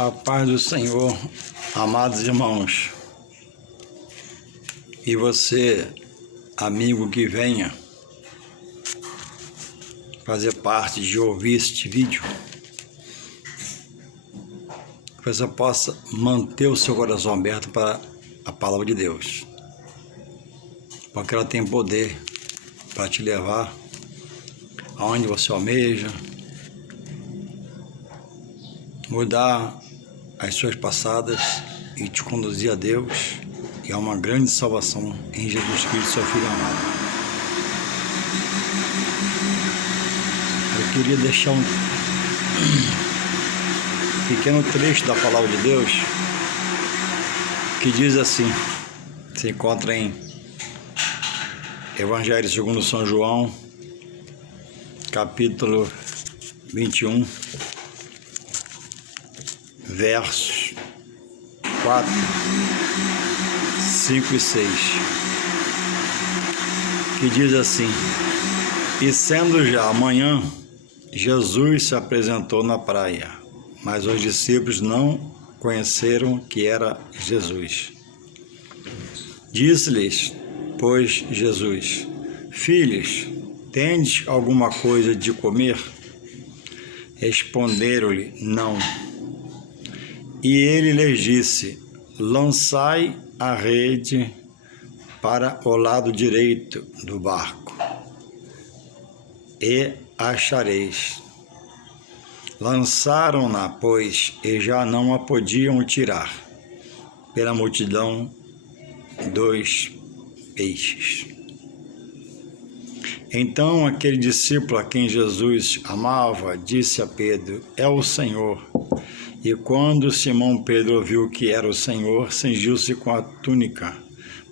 A paz do Senhor, amados irmãos, e você, amigo que venha fazer parte de ouvir este vídeo, que você possa manter o seu coração aberto para a palavra de Deus, porque ela tem poder para te levar aonde você almeja, mudar as suas passadas e te conduzir a Deus e a uma grande salvação em Jesus Cristo, seu Filho amado. Eu queria deixar um pequeno trecho da palavra de Deus que diz assim, se encontra em Evangelho segundo São João, capítulo 21, versos 4, 5 e 6, que diz assim: E sendo já amanhã, Jesus se apresentou na praia, mas os discípulos não conheceram que era Jesus. Disse-lhes, pois, Jesus: Filhos, tendes alguma coisa de comer? Responderam-lhe, não. E ele lhes disse: Lançai a rede para o lado direito do barco, e achareis. Lançaram-na, pois, e já não a podiam tirar, pela multidão dos peixes. Então aquele discípulo a quem Jesus amava disse a Pedro: É o Senhor. E quando Simão Pedro ouviu que era o Senhor, cingiu-se com a túnica,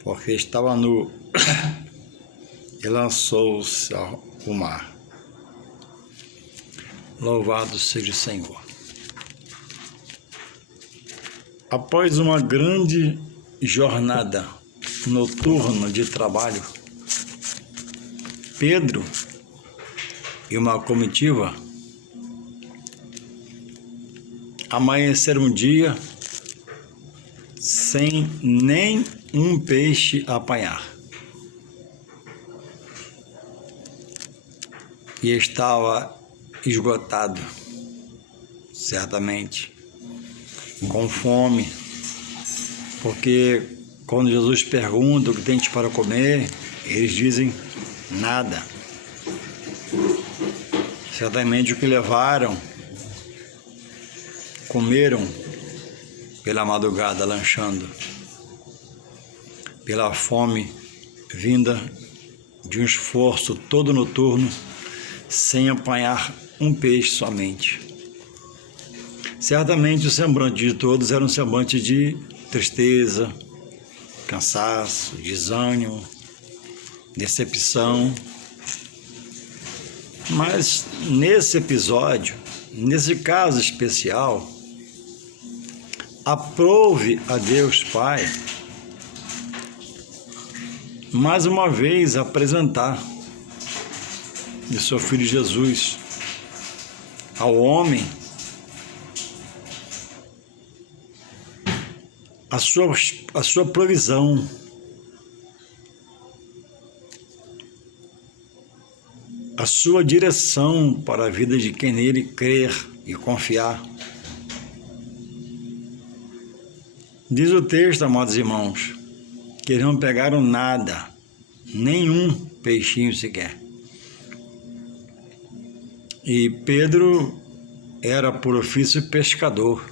porque estava nu, e lançou-se ao mar. Louvado seja o Senhor. Após uma grande jornada noturna de trabalho, Pedro e uma comitiva amanheceram um dia sem nem um peixe apanhar. E estava esgotado, certamente, com fome, porque quando Jesus pergunta o que tem para comer, eles dizem nada. Certamente o que levaram, comeram pela madrugada, lanchando, pela fome vinda de um esforço todo noturno, sem apanhar um peixe somente. Certamente o semblante de todos era um semblante de tristeza, cansaço, desânimo, decepção. Mas nesse episódio, nesse caso especial, aprove a Deus Pai mais uma vez apresentar de seu Filho Jesus ao homem a sua provisão, a sua direção para a vida de quem nele crer e confiar. Diz o texto, amados irmãos, que eles não pegaram nada, nenhum peixinho sequer. E Pedro era por ofício pescador.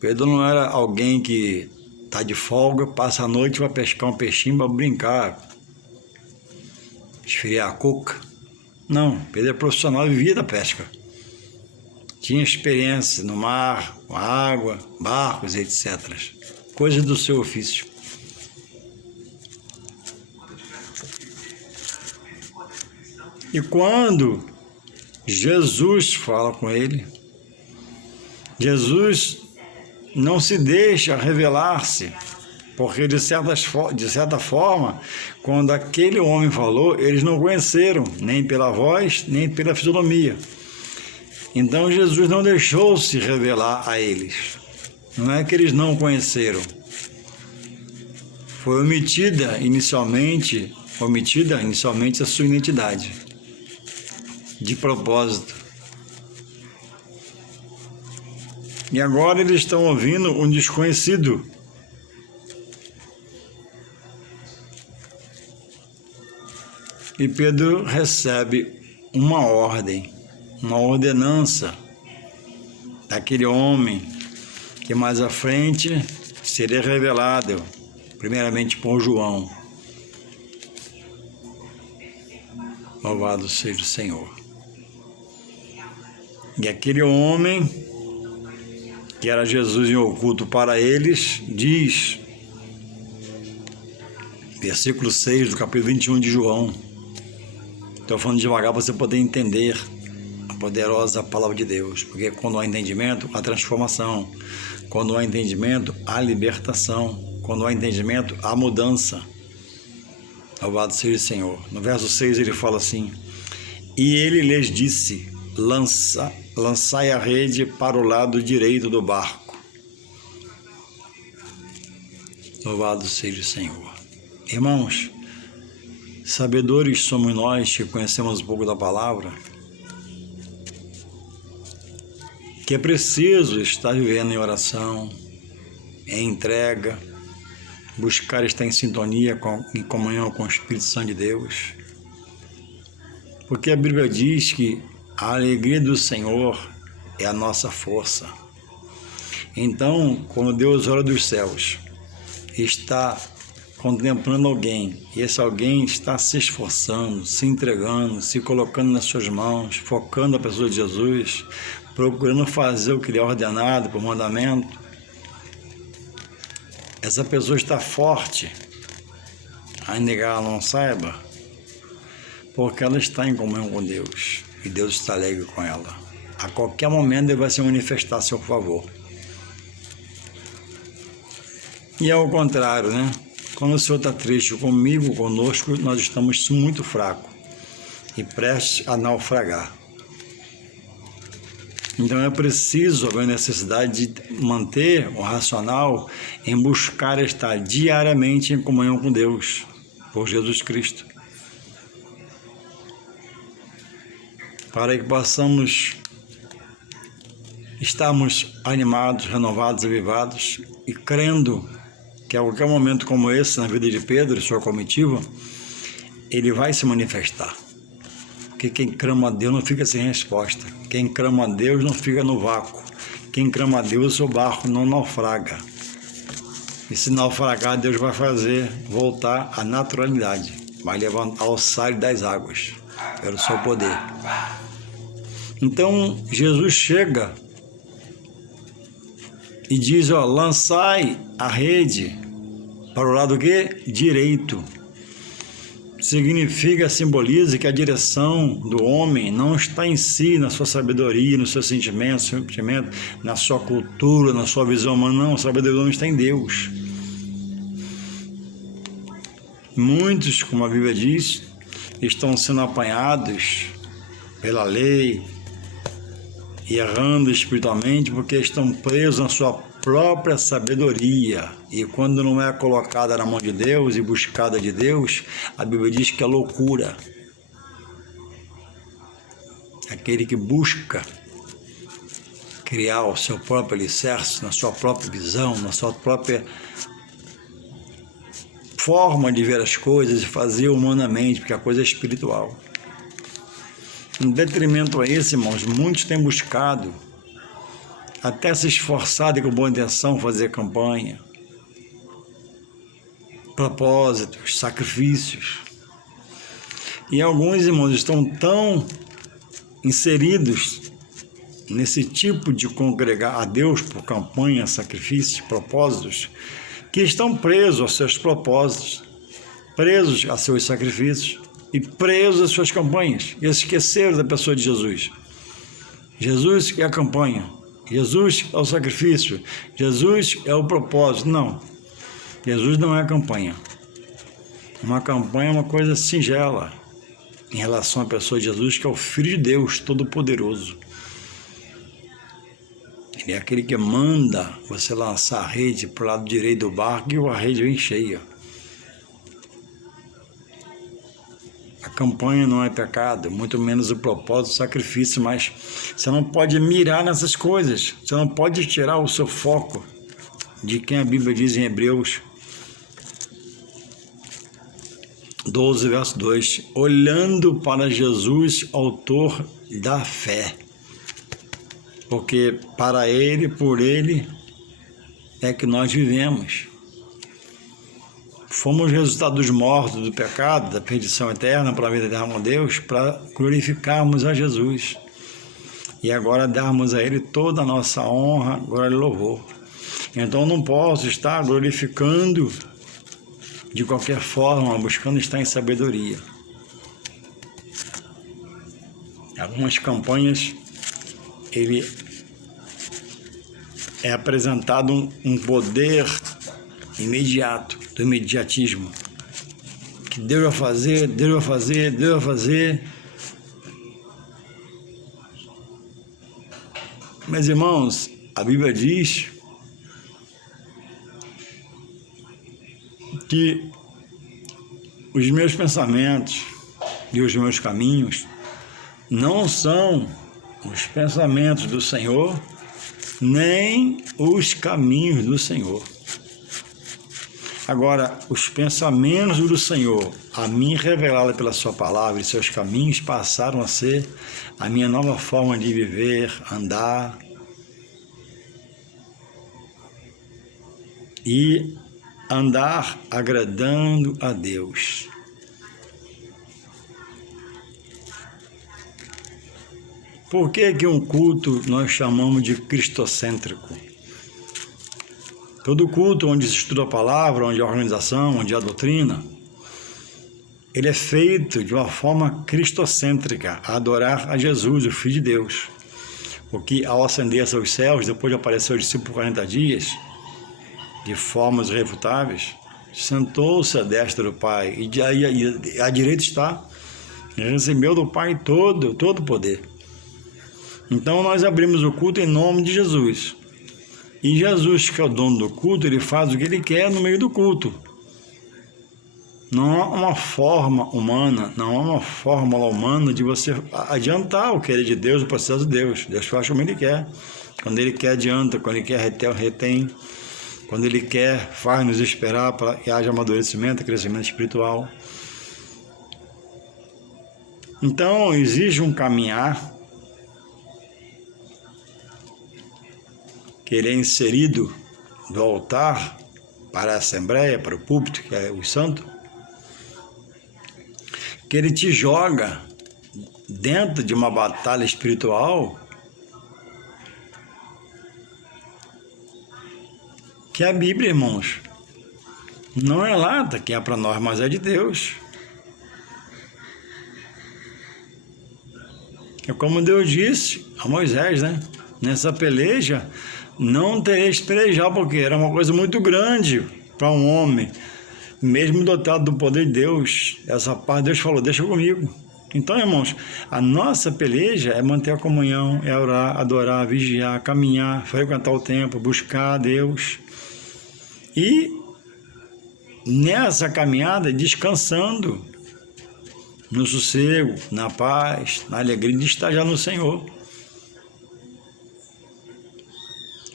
Pedro não era alguém que está de folga, passa a noite para pescar um peixinho para brincar, esfriar a cuca. Não, Pedro é profissional e vivia da pesca. Tinha experiência no mar, com água, barcos, etc. Coisas do seu ofício. E quando Jesus fala com ele, Jesus não se deixa revelar-se, porque de certa forma, quando aquele homem falou, eles não conheceram, nem pela voz, nem pela fisionomia. Então Jesus não deixou se revelar a eles. Não é que eles não o conheceram. Foi omitida inicialmente a sua identidade, de propósito. E agora eles estão ouvindo um desconhecido. E Pedro recebe uma ordem, uma ordenança daquele homem que mais à frente seria revelado, primeiramente por João. Louvado seja o Senhor. E aquele homem, que era Jesus em oculto para eles, diz, versículo 6 do capítulo 21 de João. Estou falando devagar para você poder entender a poderosa palavra de Deus, porque quando há entendimento, há transformação. Quando há entendimento, há libertação. Quando há entendimento, há mudança. Louvado seja o Senhor. No verso 6 ele fala assim: e ele lhes disse, lançai a rede para o lado direito do barco. Louvado seja o Senhor. Irmãos, sabedores somos nós que conhecemos um pouco da palavra, que é preciso estar vivendo em oração, em entrega, buscar estar em sintonia, em comunhão com o Espírito Santo de Deus. Porque a Bíblia diz que a alegria do Senhor é a nossa força. Então, quando Deus olha dos céus, está contemplando alguém, e esse alguém está se esforçando, se entregando, se colocando nas suas mãos, focando a pessoa de Jesus, procurando fazer o que lhe é ordenado por mandamento, essa pessoa está forte, ainda que ela não saiba, porque ela está em comunhão com Deus, e Deus está alegre com ela. A qualquer momento Ele vai se manifestar a seu favor. E é o contrário, né? Quando o Senhor está triste comigo, conosco, nós estamos muito fracos e prestes a naufragar. Então é preciso haver necessidade de manter o racional em buscar estar diariamente em comunhão com Deus, por Jesus Cristo, para que possamos estarmos animados, renovados, avivados e crendo que a qualquer momento como esse, na vida de Pedro e sua comitiva, ele vai se manifestar. Porque quem clama a Deus não fica sem resposta. Quem clama a Deus não fica no vácuo. Quem clama a Deus, o seu barco não naufraga. E se naufragar, Deus vai fazer voltar à naturalidade. Vai levantar ao alçar das águas, pelo seu poder. Então, Jesus chega e diz, lançai a rede para o lado quê? Direito. Significa, simboliza que a direção do homem não está em si, na sua sabedoria, no seu sentimento, na sua cultura, na sua visão humana, não. A sabedoria do homem está em Deus. Muitos, como a Bíblia diz, estão sendo apanhados pela lei e errando espiritualmente porque estão presos na sua própria sabedoria, e quando não é colocada na mão de Deus e buscada de Deus, a Bíblia diz que é loucura. Aquele que busca criar o seu próprio alicerce, na sua própria visão, na sua própria forma de ver as coisas e fazer humanamente, porque a coisa é espiritual. Em detrimento a esse, irmãos, muitos têm buscado até se esforçar e com boa intenção fazer campanha, propósitos, sacrifícios. E alguns irmãos estão tão inseridos nesse tipo de congregar a Deus por campanha, sacrifícios, propósitos, que estão presos aos seus propósitos, presos a seus sacrifícios e presos às suas campanhas, e esqueceram da pessoa de Jesus. Jesus é a campanha, Jesus é o sacrifício, Jesus é o propósito. Não, Jesus não é a campanha. Uma campanha é uma coisa singela em relação à pessoa de Jesus, que é o Filho de Deus Todo-Poderoso. Ele é aquele que manda você lançar a rede para o lado direito do barco e a rede vem cheia. A campanha não é pecado, muito menos o propósito do sacrifício, mas você não pode mirar nessas coisas, você não pode tirar o seu foco de quem a Bíblia diz em Hebreus 12, verso 2, olhando para Jesus, autor da fé, porque para Ele, por Ele, é que nós vivemos. Fomos resultado dos mortos, do pecado, da perdição eterna para a vida eterna com Deus, para glorificarmos a Jesus. E agora darmos a Ele toda a nossa honra, glória e louvor. Então não posso estar glorificando de qualquer forma, buscando estar em sabedoria. Em algumas campanhas, ele é apresentado um poder imediato, do imediatismo. Que Deus vai fazer, Deus vai fazer, Deus vai fazer. Meus irmãos, a Bíblia diz que os meus pensamentos e os meus caminhos não são os pensamentos do Senhor, nem os caminhos do Senhor. Agora, os pensamentos do Senhor, a mim revelada pela sua palavra e seus caminhos, passaram a ser a minha nova forma de viver, andar e andar agradando a Deus. Por que um culto nós chamamos de cristocêntrico? Todo culto onde se estuda a palavra, onde há organização, onde há doutrina, ele é feito de uma forma cristocêntrica, a adorar a Jesus, o Filho de Deus. Porque ao ascender aos céus, depois de aparecer ao discípulo por 40 dias, de formas irrefutáveis, sentou-se à destra do Pai, e à direita está, e recebeu do Pai todo o poder. Então nós abrimos o culto em nome de Jesus. E Jesus, que é o dono do culto, ele faz o que ele quer no meio do culto. Não há uma forma humana, não há uma fórmula humana de você adiantar o querer de Deus, o processo de Deus. Deus faz como ele quer. Quando ele quer, adianta. Quando ele quer, retém. Quando ele quer, faz-nos esperar para que haja amadurecimento, crescimento espiritual. Então, exige um caminhar que ele é inserido do altar para a assembleia, para o púlpito, que é o santo, que ele te joga dentro de uma batalha espiritual que a Bíblia, irmãos, não é lata que é para nós, mas é de Deus. É como Deus disse a Moisés, né? Nessa peleja não tereis pelejar, porque era uma coisa muito grande para um homem, mesmo dotado do poder de Deus. Essa parte Deus falou, deixa comigo. Então, irmãos, a nossa peleja é manter a comunhão, é orar, adorar, vigiar, caminhar, frequentar o templo, buscar a Deus. E nessa caminhada, descansando no sossego, na paz, na alegria de estar já no Senhor.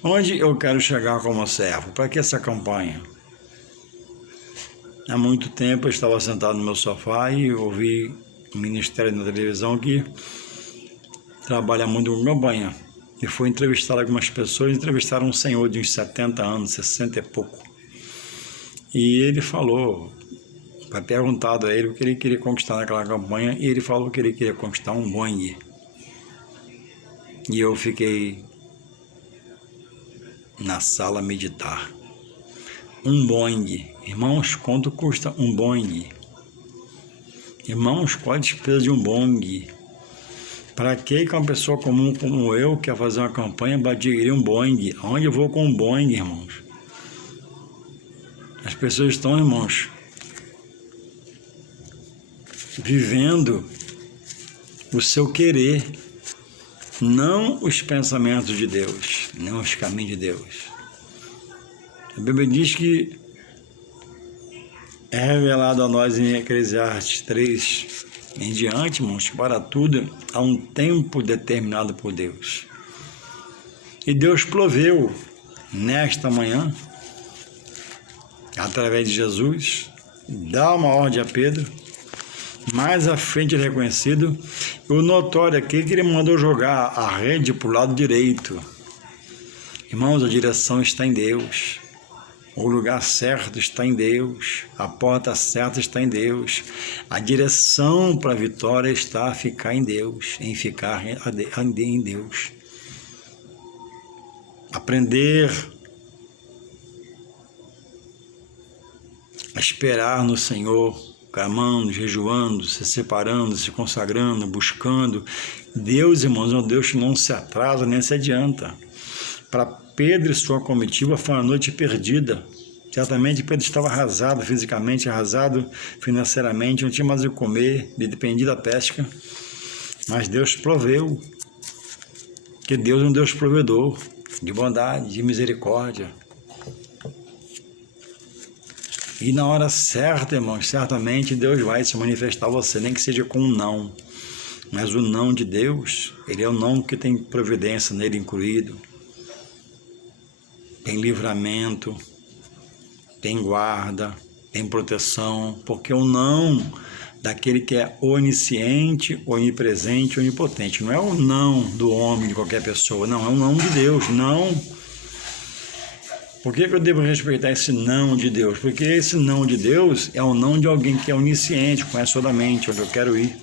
Onde eu quero chegar como servo? Para que essa campanha? Há muito tempo eu estava sentado no meu sofá e ouvi um ministério na televisão que trabalha muito com campanha. E foi entrevistar algumas pessoas, entrevistaram um senhor de uns 70 anos, 60 e pouco. E ele falou, foi perguntado a ele o que ele queria conquistar naquela campanha, e ele falou que ele queria conquistar um Boeing. E eu fiquei na sala a meditar. Um Boeing. Irmãos, quanto custa um Boeing? Irmãos, qual a despesa de um Boeing? Para que uma pessoa comum como eu quer fazer uma campanha para adquirir um Boeing? Aonde eu vou com um Boeing, irmãos? As pessoas estão, irmãos, vivendo o seu querer. não os pensamentos de Deus, não os caminhos de Deus. A Bíblia diz que é revelado a nós em Eclesiastes 3 em diante, irmãos, que para tudo há um tempo determinado por Deus. E Deus proveu nesta manhã, através de Jesus, dá uma ordem a Pedro, mais à frente ele é reconhecido, o notório aqui que ele mandou jogar a rede para o lado direito. Irmãos, a direção está em Deus. O lugar certo está em Deus, a porta certa está em Deus, a direção para a vitória está a ficar em Deus, em ficar em Deus. Aprender a esperar no Senhor, clamando, jejuando, se separando, se consagrando, buscando. Deus, irmãos, é um Deus que não se atrasa nem se adianta. Para Pedro e sua comitiva foi uma noite perdida. Certamente Pedro estava arrasado fisicamente, arrasado financeiramente, não tinha mais o que comer, dependia da pesca. Mas Deus proveu, que Deus é um Deus provedor, de bondade, de misericórdia. E na hora certa, irmãos, certamente Deus vai se manifestar a você, nem que seja com um não. Mas o não de Deus, ele é o não que tem providência nele incluído. Tem livramento, tem guarda, tem proteção, porque o não daquele que é onisciente, onipresente, onipotente. Não é o não do homem, de qualquer pessoa, não, é o não de Deus, não. Por que eu devo respeitar esse não de Deus? Porque esse não de Deus é o não de alguém que é onisciente, conhece toda a mente, onde eu quero ir.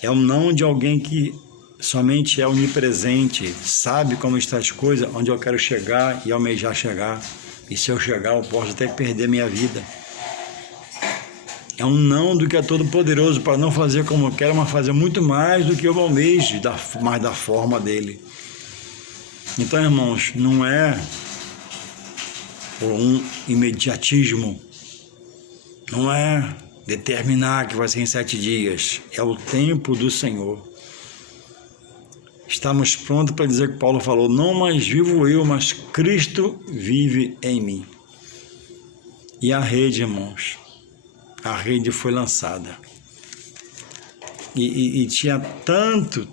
É o não de alguém que somente é onipresente, sabe como está as coisas, onde eu quero chegar e almejar chegar. E se eu chegar, eu posso até perder minha vida. É um não do que é todo poderoso para não fazer como eu quero, mas fazer muito mais do que eu almejo, mais da forma dele. Então, irmãos, não é por um imediatismo, não é determinar que vai ser em 7 dias, é o tempo do Senhor. Estamos prontos para dizer que Paulo falou, não mais vivo eu, mas Cristo vive em mim. E a rede, irmãos, a rede foi lançada. E tinha tanto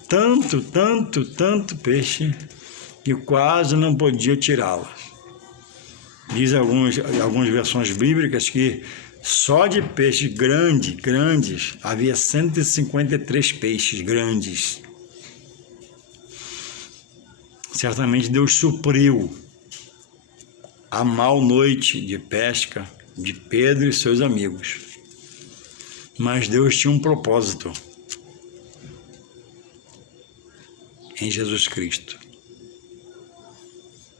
peixe, que quase não podia tirá-las. Diz algumas versões bíblicas que só de peixes grandes, havia 153 peixes grandes. Certamente Deus supriu a mal noite de pesca de Pedro e seus amigos. Mas Deus tinha um propósito em Jesus Cristo.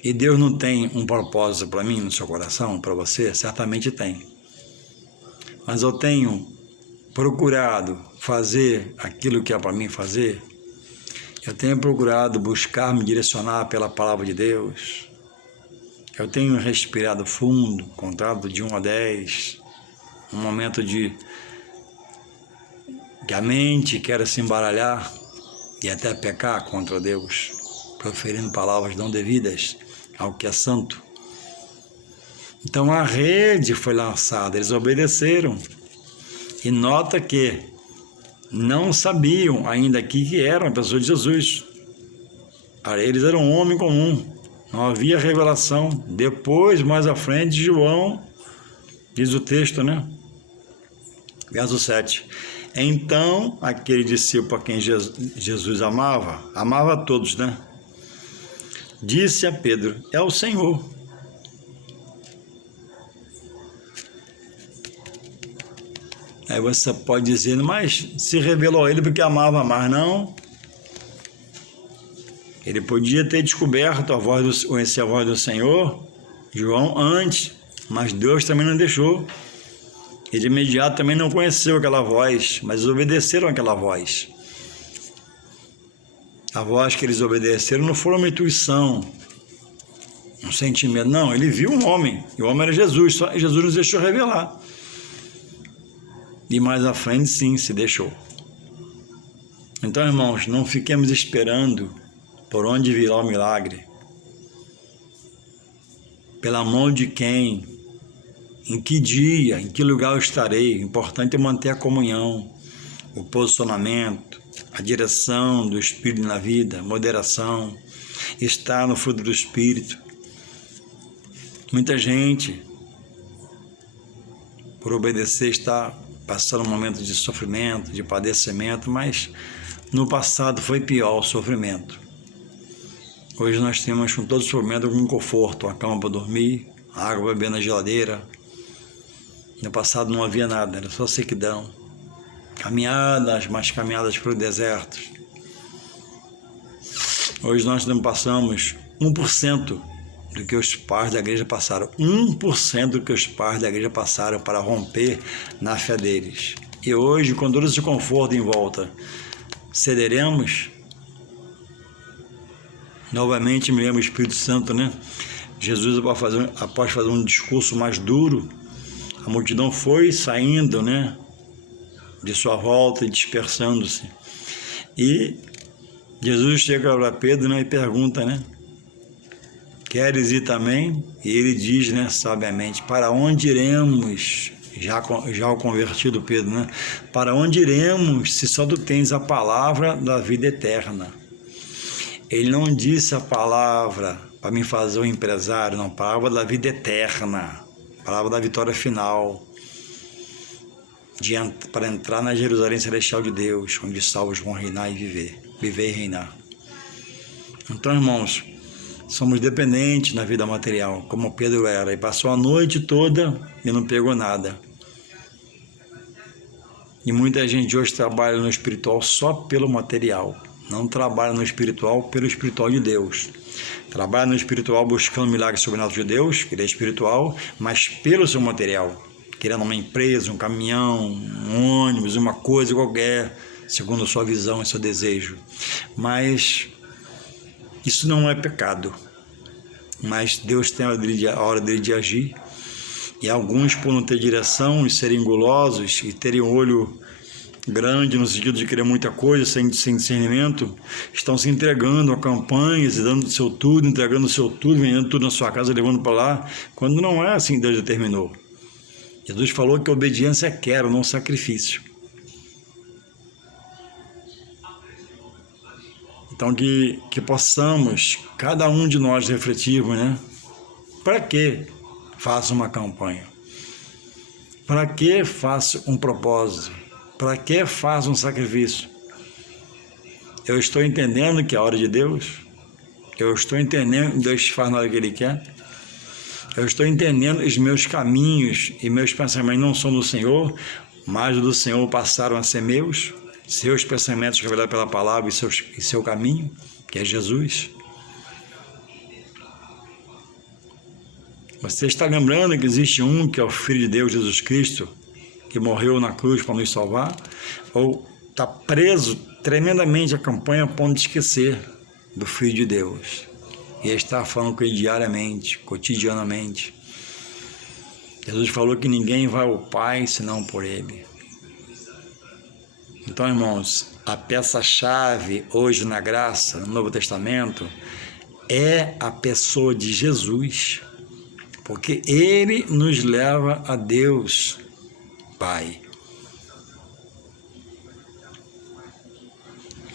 E Deus não tem um propósito para mim no seu coração, para você? Certamente tem. Mas eu tenho procurado fazer aquilo que é para mim fazer. Eu tenho procurado buscar me direcionar pela palavra de Deus. Eu tenho respirado fundo, contado de 1 a 10. Um momento de que a mente quer se embaralhar e até pecar contra Deus, proferindo palavras não devidas ao que é santo. Então a rede foi lançada, eles obedeceram. E nota que não sabiam ainda aqui que eram a pessoa de Jesus. Eles eram um homem comum, não havia revelação. Depois, mais à frente, João, diz o texto, né? Verso 7. Então, aquele discípulo a quem Jesus amava a todos, né? Disse a Pedro, é o Senhor. Aí você pode dizer, mas se revelou a ele porque amava mais, não? Ele podia ter descoberto conhecer a voz do Senhor, João, antes, mas Deus também não deixou. E de imediato também não conheceu aquela voz, mas obedeceram aquela voz. A voz que eles obedeceram não foi uma intuição, um sentimento, não. Ele viu um homem, e o homem era Jesus, só Jesus nos deixou revelar. E mais à frente, sim, se deixou. Então, irmãos, não fiquemos esperando por onde virá o milagre, pela mão de quem, em que dia, em que lugar eu estarei. O importante é manter a comunhão, o posicionamento, a direção do Espírito na vida, moderação, estar no fruto do Espírito. Muita gente, por obedecer, está passando um momento de sofrimento, de padecimento, mas no passado foi pior o sofrimento. Hoje nós temos com todo o sofrimento algum conforto, uma cama para dormir, água para beber na geladeira. No passado não havia nada, era só sequidão. Caminhadas, mais caminhadas para o deserto. Hoje nós não passamos 1% do que os pais da igreja passaram. 1% do que os pais da igreja passaram para romper na fé deles. E hoje, com todo esse conforto em volta, cederemos? Novamente me lembro o Espírito Santo, né? Jesus, após fazer um discurso mais duro, a multidão foi saindo, né, de sua volta e dispersando-se. E Jesus chega para Pedro, né, e pergunta, né, queres ir também? E ele diz, né, sabiamente, para onde iremos? Já o convertido Pedro, né? Para onde iremos se só tu tens a palavra da vida eterna? Ele não disse a palavra para me fazer um empresário, não, a palavra da vida eterna, a palavra da vitória final, para entrar na Jerusalém Celestial de Deus, onde os salvos vão reinar e viver e reinar. Então, irmãos, somos dependentes na vida material, como Pedro era, e passou a noite toda e não pegou nada. E muita gente hoje trabalha no espiritual só pelo material, não trabalha no espiritual pelo espiritual de Deus. Trabalha no espiritual buscando o milagre sobrenatural de Deus, que ele é espiritual, mas pelo seu material, querendo uma empresa, um caminhão, um ônibus, uma coisa qualquer, segundo a sua visão e seu desejo. Mas isso não é pecado. Mas Deus tem a hora dele de agir. E alguns, por não ter direção e serem gulosos e terem um olho grande no sentido de querer muita coisa, sem discernimento, estão se entregando a campanhas e dando o seu tudo, entregando o seu tudo, vendendo tudo na sua casa, levando para lá, quando não é assim que Deus determinou. Jesus falou que a obediência é quero, não sacrifício. Então que possamos, cada um de nós refletirmos, né? Para que faço uma campanha? Para que faço um propósito? Para que faço um sacrifício? Eu estou entendendo que é a hora de Deus? Eu estou entendendo que Deus faz na hora que Ele quer? Eu estou entendendo os meus caminhos e meus pensamentos não são do Senhor, mas do Senhor passaram a ser meus? Seus pensamentos revelados pela palavra e seu caminho, que é Jesus? Você está lembrando que existe um que é o Filho de Deus, Jesus Cristo, que morreu na cruz para nos salvar? Ou está preso tremendamente a campanha a ponto de esquecer do Filho de Deus? E ele está falando com ele diariamente, cotidianamente. Jesus falou que ninguém vai ao Pai senão por Ele. Então, irmãos, a peça-chave hoje na graça, no Novo Testamento, é a pessoa de Jesus, porque Ele nos leva a Deus, Pai.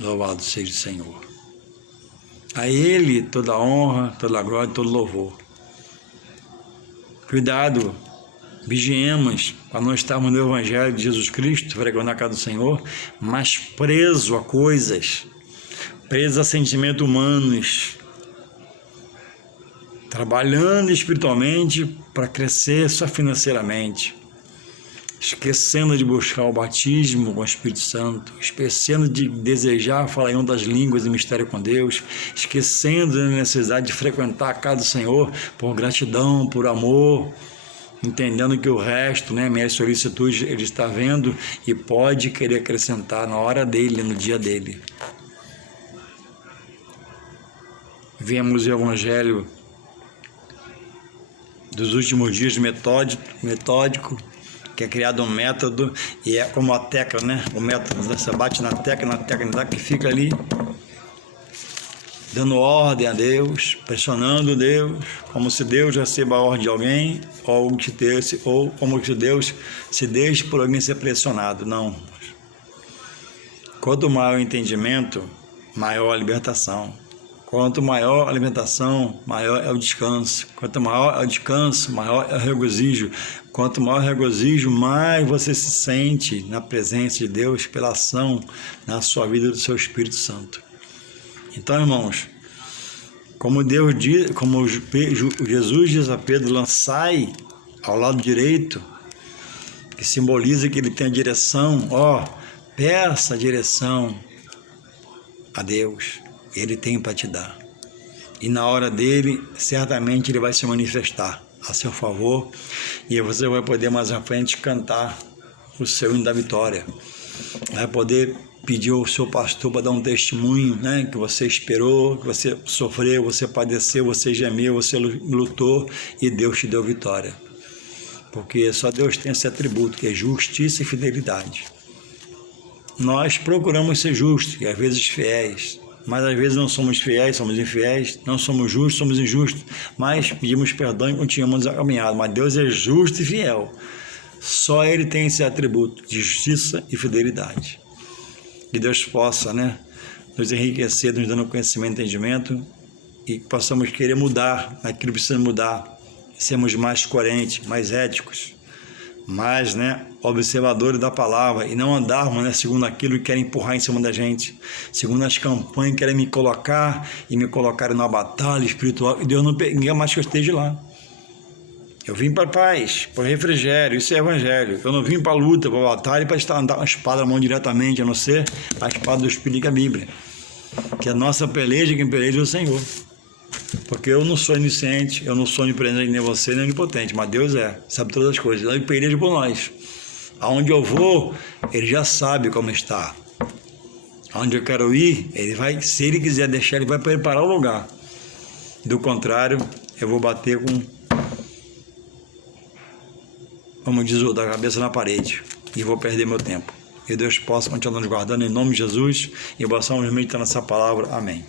Louvado seja o Senhor. A Ele toda a honra, toda a glória, todo louvor. Cuidado, vigiemos para não estarmos no Evangelho de Jesus Cristo, frequentando a casa do Senhor, mas preso a coisas, preso a sentimentos humanos, trabalhando espiritualmente para crescer só financeiramente, esquecendo de buscar o batismo com o Espírito Santo, esquecendo de desejar falar em outras línguas e mistério com Deus, esquecendo da necessidade de frequentar a casa do Senhor por gratidão, por amor, entendendo que o resto, né, minha solicitude, Ele está vendo e pode querer acrescentar na hora dele, no dia dele. Vemos o Evangelho dos últimos dias metódico, que é criado um método, e é como a tecla, né? O método, você bate na tecla, que fica ali dando ordem a Deus, pressionando Deus, como se Deus receba a ordem de alguém, ou como se Deus se deixe por alguém ser pressionado. Não. Quanto maior o entendimento, maior a libertação. Quanto maior a alimentação, maior é o descanso. Quanto maior é o descanso, maior é o regozijo. Quanto maior é o regozijo, mais você se sente na presença de Deus pela ação na sua vida do seu Espírito Santo. Então, irmãos, como Jesus diz a Pedro, lançai ao lado direito, que simboliza que ele tem a direção, peça a direção a Deus. Ele tem para te dar. E na hora dele, certamente ele vai se manifestar a seu favor. E você vai poder mais à frente cantar o seu hino da vitória. Vai poder pedir ao seu pastor para dar um testemunho, né? Que você esperou, que você sofreu, você padeceu, você gemeu, você lutou e Deus te deu vitória. Porque só Deus tem esse atributo, que é justiça e fidelidade. Nós procuramos ser justos e às vezes fiéis. Mas às vezes não somos fiéis, somos infiéis, não somos justos, somos injustos, mas pedimos perdão e continuamos a caminhada. Mas Deus é justo e fiel. Só Ele tem esse atributo de justiça e fidelidade. Que Deus possa, nos enriquecer, nos dando conhecimento e entendimento, e que possamos querer mudar naquilo que precisa mudar, sermos mais coerentes, mais éticos, mais observadores da palavra, e não andarmos segundo aquilo que querem empurrar em cima da gente, segundo as campanhas que querem me colocar e me colocarem numa batalha espiritual, e Deus não quer mais que eu esteja lá. Eu vim para a paz, para o refrigério, isso é evangelho. Eu não vim para a luta, para a batalha, para andar com a espada na mão diretamente, a não ser a espada do Espírito, que é a Bíblia. Que a nossa peleja, quem peleja é o Senhor. Porque eu não sou onisciente, eu não sou onipresente, nem você, nem onipotente, mas Deus sabe todas as coisas. Ele peleja por nós. Aonde eu vou, Ele já sabe como está. Aonde eu quero ir, Ele vai, se Ele quiser deixar, Ele vai preparar o lugar. Do contrário, eu vou bater como diz o da cabeça na parede, e vou perder meu tempo. Que Deus possa continuar nos guardando em nome de Jesus, e possamos meditar nessa palavra. Amém.